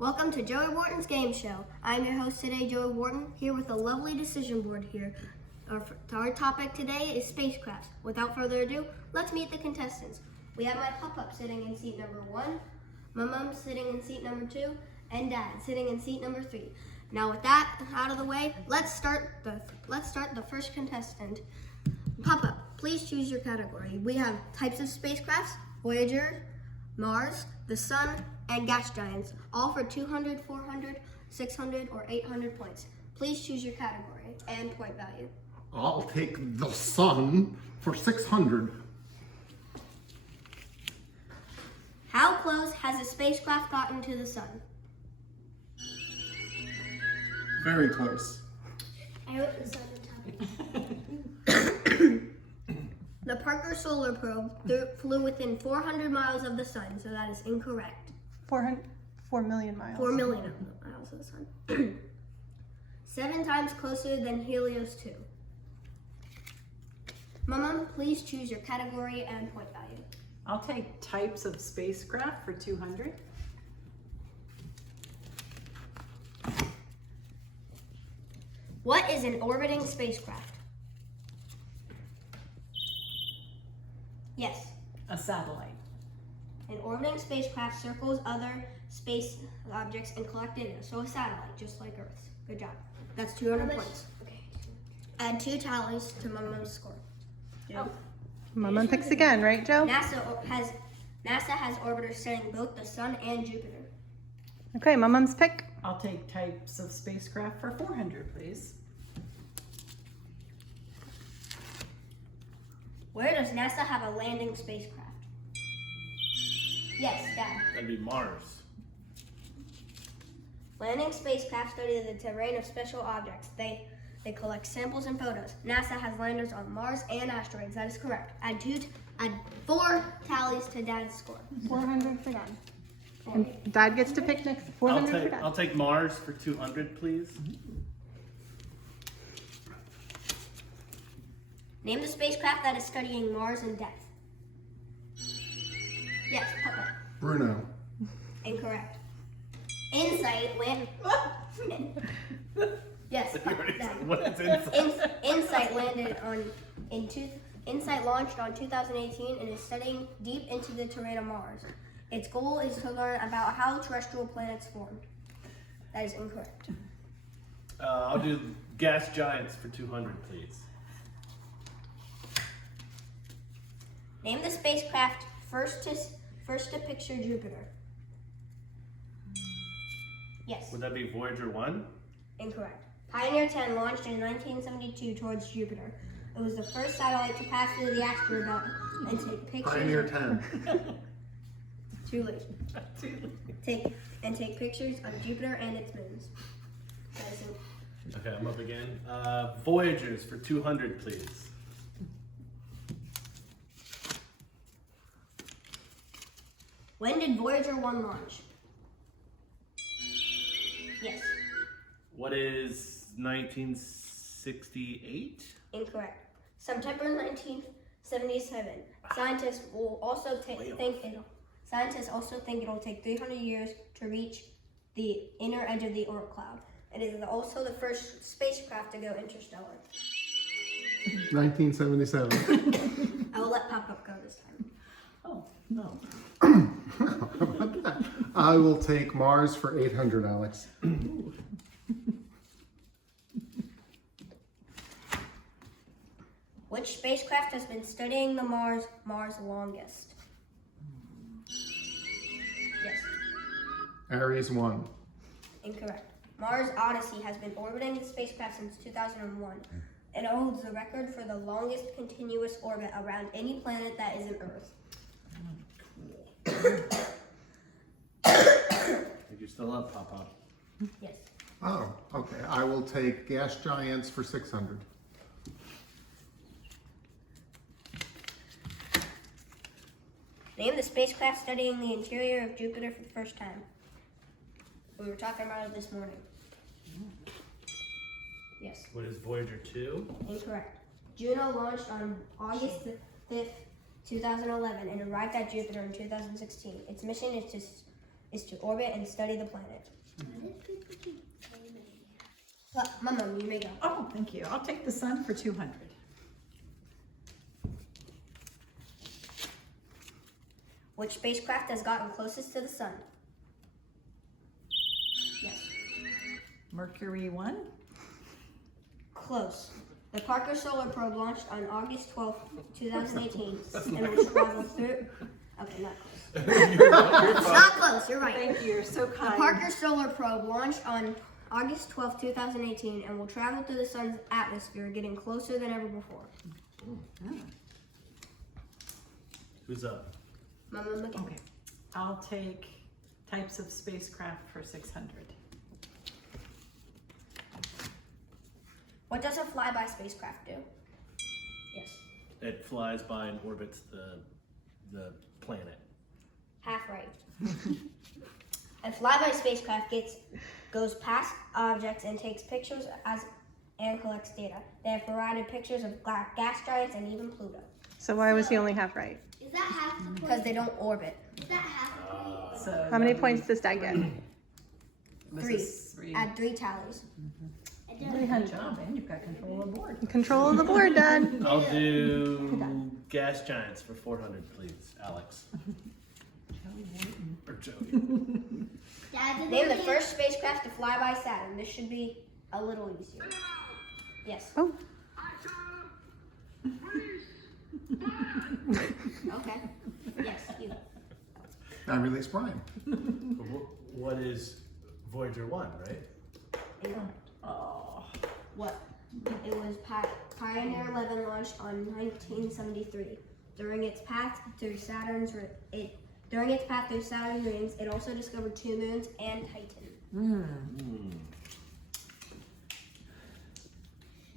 Welcome to Joey Wharton's Game Show. I'm your host today, Joey Wharton, here with a lovely decision board here. Our topic today is spacecraft. Without further ado, let's meet the contestants. We have my pop-up sitting in seat number 1, my mom sitting in seat number 2, and Dad sitting in seat number 3. Now with that out of the way, let's start the first contestant. Pop-up, please choose your category. We have types of spacecrafts, Voyager, Mars, the Sun, and gas giants, all for 200, 400, 600, or 800 points. Please choose your category and point value. I'll take the Sun for 600. How close has a spacecraft gotten to the Sun? Very close. I wrote the Sun on top. The Parker Solar Probe flew within 400 miles of the Sun, so that is incorrect. 4 million miles. 4 million miles of the Sun. 7 times closer than Helios 2. Mama, please choose your category and point value. I'll take types of spacecraft for 200. What is an orbiting spacecraft? Yes. A satellite. An orbiting spacecraft circles other space objects and collects data. So a satellite, just like Earth. Good job. That's 200 points. Okay. Add 2 tallies to Mama's score. Oh. Mama picks again, right, Joe? NASA has orbiters studying both the Sun and Jupiter. Okay, Mama's pick. I'll take types of spacecraft for 400, please. Where does NASA have a landing spacecraft? Yes, Dad. That'd be Mars. Landing spacecraft study the terrain of special objects. They collect samples and photos. NASA has landers on Mars and asteroids. That is correct. Add 4 tallies to Dad's score. 400 for Dad. And Dad gets to pick next. 400 for Dad. I'll take Mars for 200, please. Name the spacecraft that is studying Mars and death. Yes, Papa. Bruno. Incorrect. Insight Yes, Dad. What is Insight? Insight landed Insight launched on 2018 and is studying deep into the terrain of Mars. Its goal is to learn about how terrestrial planets formed. That is incorrect. I'll do gas giants for 200, please. Name the spacecraft first to picture Jupiter. Yes. Would that be Voyager 1? Incorrect. Pioneer 10 launched in 1972 towards Jupiter. It was the first satellite to pass through the asteroid belt and take pictures. Pioneer 10. Too late. Take pictures of Jupiter and its moons. That is it. Okay, I'm up again. Voyagers for 200, please. When did Voyager 1 launch? Yes. What is 1968? Incorrect. September 1977. Scientists also think it'll take 300 years to reach the inner edge of the Oort cloud. It is also the first spacecraft to go interstellar. 1977. I will let Pop-Up go this time. Oh, no. I will take Mars for 800, Alex. Which spacecraft has been studying the Mars longest? Yes. Ares 1. Incorrect. Mars Odyssey has been orbiting the spacecraft since 2001. It holds the record for the longest continuous orbit around any planet that isn't Earth. You're still up, Papa. Yes. Oh, okay. I will take gas giants for 600. Name the spacecraft studying the interior of Jupiter for the first time. We were talking about it this morning. Yes. What is Voyager 2? Incorrect. Juno launched on August 5th, 2011 and arrived at Jupiter in 2016. Its mission is is to orbit and study the planet. Mama, you may go. Oh, thank you. I'll take the sun for 200. Which spacecraft has gotten closest to the sun? Yes. Mercury 1. Close. The Parker Solar Probe launched on August 12, 2018, and will travel through. Okay, not close. It's not close. You're right. Thank you. You're so The kind. Parker Solar Probe launched on August 12, 2018, and will travel through the sun's atmosphere, getting closer than ever before. Who's up? Mama McKay. Okay. I'll take types of spacecraft for 600. What does a flyby spacecraft do? Yes. It flies by and orbits the planet. Half right. A flyby spacecraft goes past objects and takes pictures and collects data. They have provided pictures of gas giants and even Pluto. So why was he only half right? Is that half the point? Because they don't orbit. Is that half the point? So How many that points does Dad get? was 3. Add 3 tallies. Good job, and you've got control of the board. Control of the board, Dad. I'll do gas giants for 400, please, Alex. Or Joey. Dad's Name the first spacecraft to fly by Saturn. This should be a little easier. Yes. Oh. Okay. Yes, you. I release Brian. What is Voyager 1, right? Incorrect. Oh. What? It was Pioneer 11 launched on 1973. During its path through Saturn's rings, it also discovered 2 moons and Titan.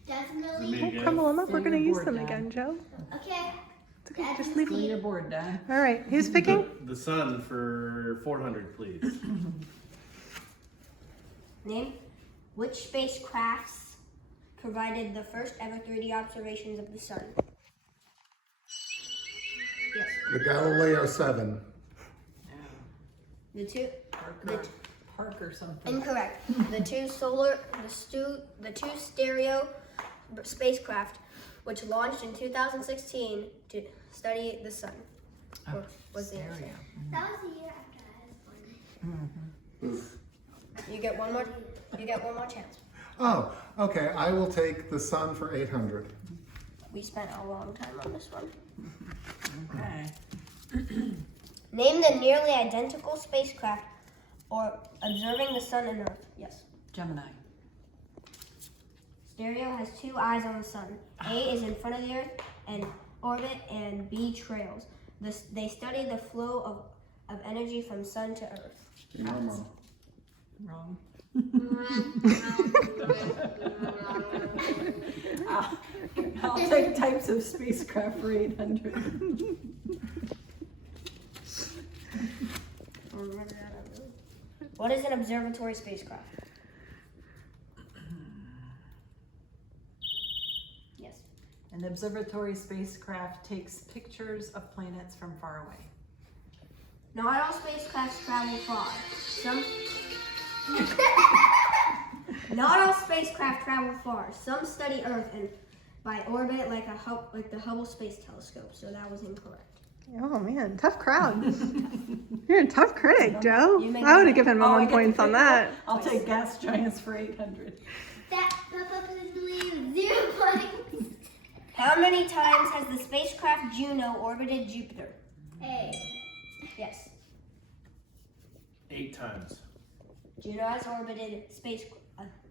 Definitely. Oh, crumble them up. We're Say going to your use board, them Dad. again, Joe. Okay. It's okay. Dad, Just you leave Clear them. your board, Dad. All right. Who's picking? The sun for 400, please. Name which spacecrafts provided the first ever 3D observations of the sun? Yes. The Galileo 7. The two. Parker something. Incorrect. The two stereo spacecraft, which launched in 2016 to study the sun. Was the answer. Stereo. That was the year after I was born. You get one more. You get one more chance. Oh, okay. I will take the sun for 800. We spent a long time on this one. Okay. Name the nearly identical spacecraft or observing the sun and Earth. Yes. Gemini. Stereo has 2 eyes on the sun. A is in front of the Earth and orbit, and B trails. They study the flow of energy from sun to Earth. Mama. Wrong. I'll take types of spacecraft for 800. What is an observatory spacecraft? Yes. An observatory spacecraft takes pictures of planets from far away. Not all spacecrafts travel far. Not all spacecraft travel far. Some study Earth and by orbit like the Hubble Space Telescope. So that was incorrect. Oh, man. Tough crowd. You're a tough critic, Joe. You make I would it. have given him Oh, I one get to points on pick that. I'll take gas giants for 800. That Papa please believe 0 points. How many times has the spacecraft Juno orbited Jupiter? Hey. Yes. 8 times. Juno has orbited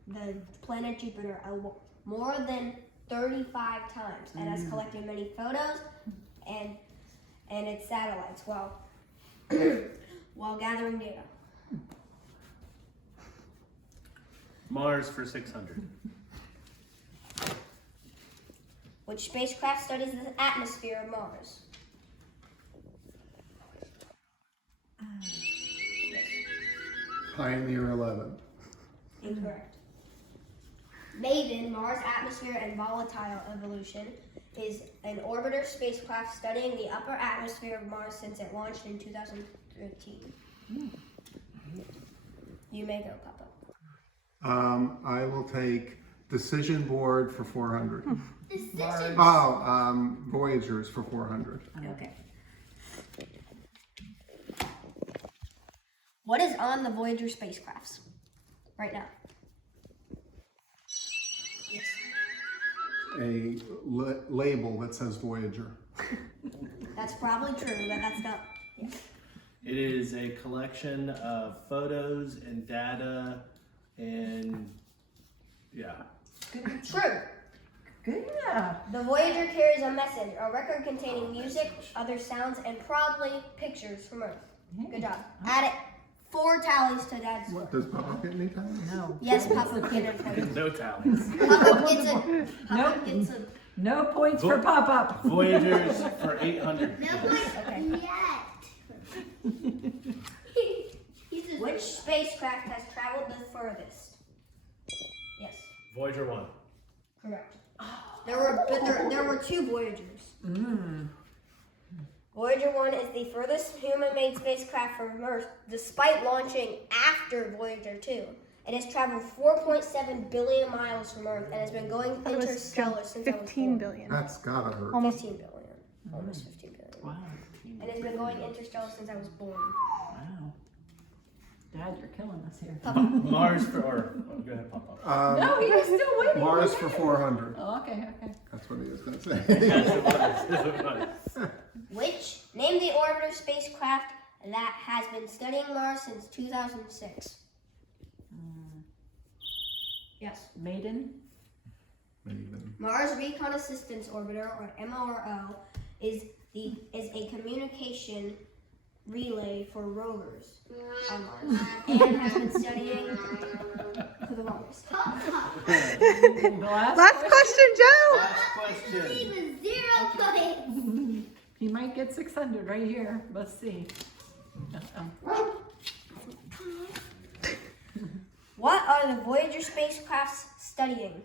the planet Jupiter more than 35 times and has collected many photos and its satellites while gathering data. Mars for 600. Which spacecraft studies the atmosphere of Mars? Pioneer 11. Incorrect. MAVEN, Mars Atmosphere and Volatile Evolution, is an orbiter spacecraft studying the upper atmosphere of Mars since it launched in 2013. You may go, Papa. I will take decision board for 400. Decision. Oh, Voyagers for 400. Okay. What is on the Voyager spacecrafts right now? Yes. A label that says Voyager. That's probably true, but that's not. Yes. It is a collection of photos and data and yeah. True. Good, yeah. The Voyager carries a message, a record containing music, other sounds, and probably pictures from Earth. Good job. Add it 4 tallies to Dad's score. Does Papa get any time? No. Yes, Papa get it for you. No tallies. Papa gets it. Papa Nope. gets it. No points for pop-up. Voyagers for 800. No please. points Okay. yet. Which spacecraft has traveled the furthest? Yes, Voyager 1. correct. There were 2 Voyagers. Voyager 1 is the furthest human-made spacecraft from Earth, despite launching after Voyager 2. It has traveled 4.7 billion miles from Earth and has been going It was interstellar since I was 15 born. billion. That's gotta hurt. Almost. 15 billion. Almost 15 billion. Wow. And it's been going interstellar since I was born. Wow. Dad, you're killing us here. Mars for, or, oh, go ahead, Papa. No, he was still waiting. Mars for 400. Oh, okay. That's what he was gonna say. Name the orbiter spacecraft that has been studying Mars since 2006. Yes. Maiden. Maiden. Mars Reconnaissance Orbiter, or MRO, is a communication relay for rovers on Mars and has been studying for the longest. Last question, Joe. Last question. Even 0 points. He might get 600 right here. Let's see. What are the Voyager spacecrafts studying?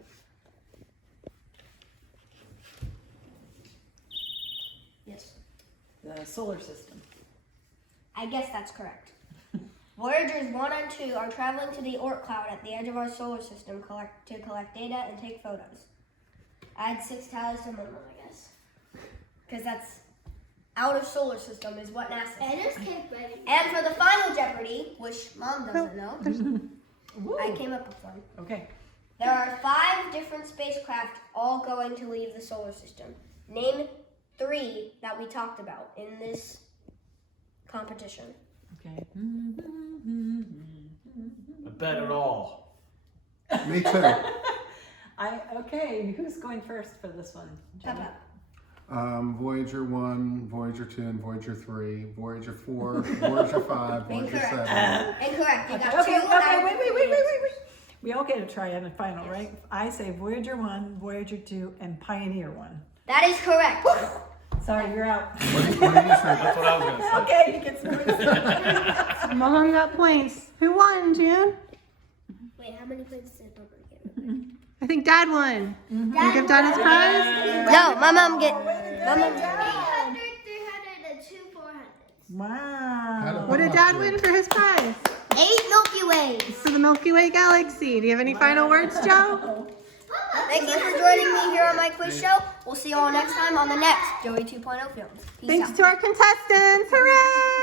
Yes. The solar system. I guess that's correct. Voyagers 1 and 2 are traveling to the Oort cloud at the edge of our solar system to collect data and take photos. Add 6 tallies to minimum, I guess. Because that's out of solar system is what NASA And says. it's cake ready. And for the final Jeopardy, which Mom doesn't know, I came up with one. Okay. There are 5 different spacecraft all going to leave the solar system. Name 3 that we talked about in this competition. Okay. I bet it all. Me too. Okay, who's going first for this one? Jenny? Papa. Voyager 1, Voyager 2, and Voyager 3, Voyager 4, Voyager 5, Voyager 7. Incorrect. You got 2 Okay, out of wait. 3. We all get a try on the final, right? I say Voyager 1, Voyager 2, and Pioneer 1. That is correct. Sorry, you're out. What did you say? That's what I was going to say. Okay, you get some Mom got points. Who won, June? Wait, how many points did Papa get? I think Dad won. You give Dad his prize? No, my mom get. 800, 300, and 2 400s. Wow. What did Dad win for his prize? 8 Milky Ways. For the Milky Way galaxy. Do you have any final words, Joe? Thank you for joining me here on my quiz show. We'll see you all next time on the next Joey 2.0 Films. Peace Thanks out. to our contestants. Hooray!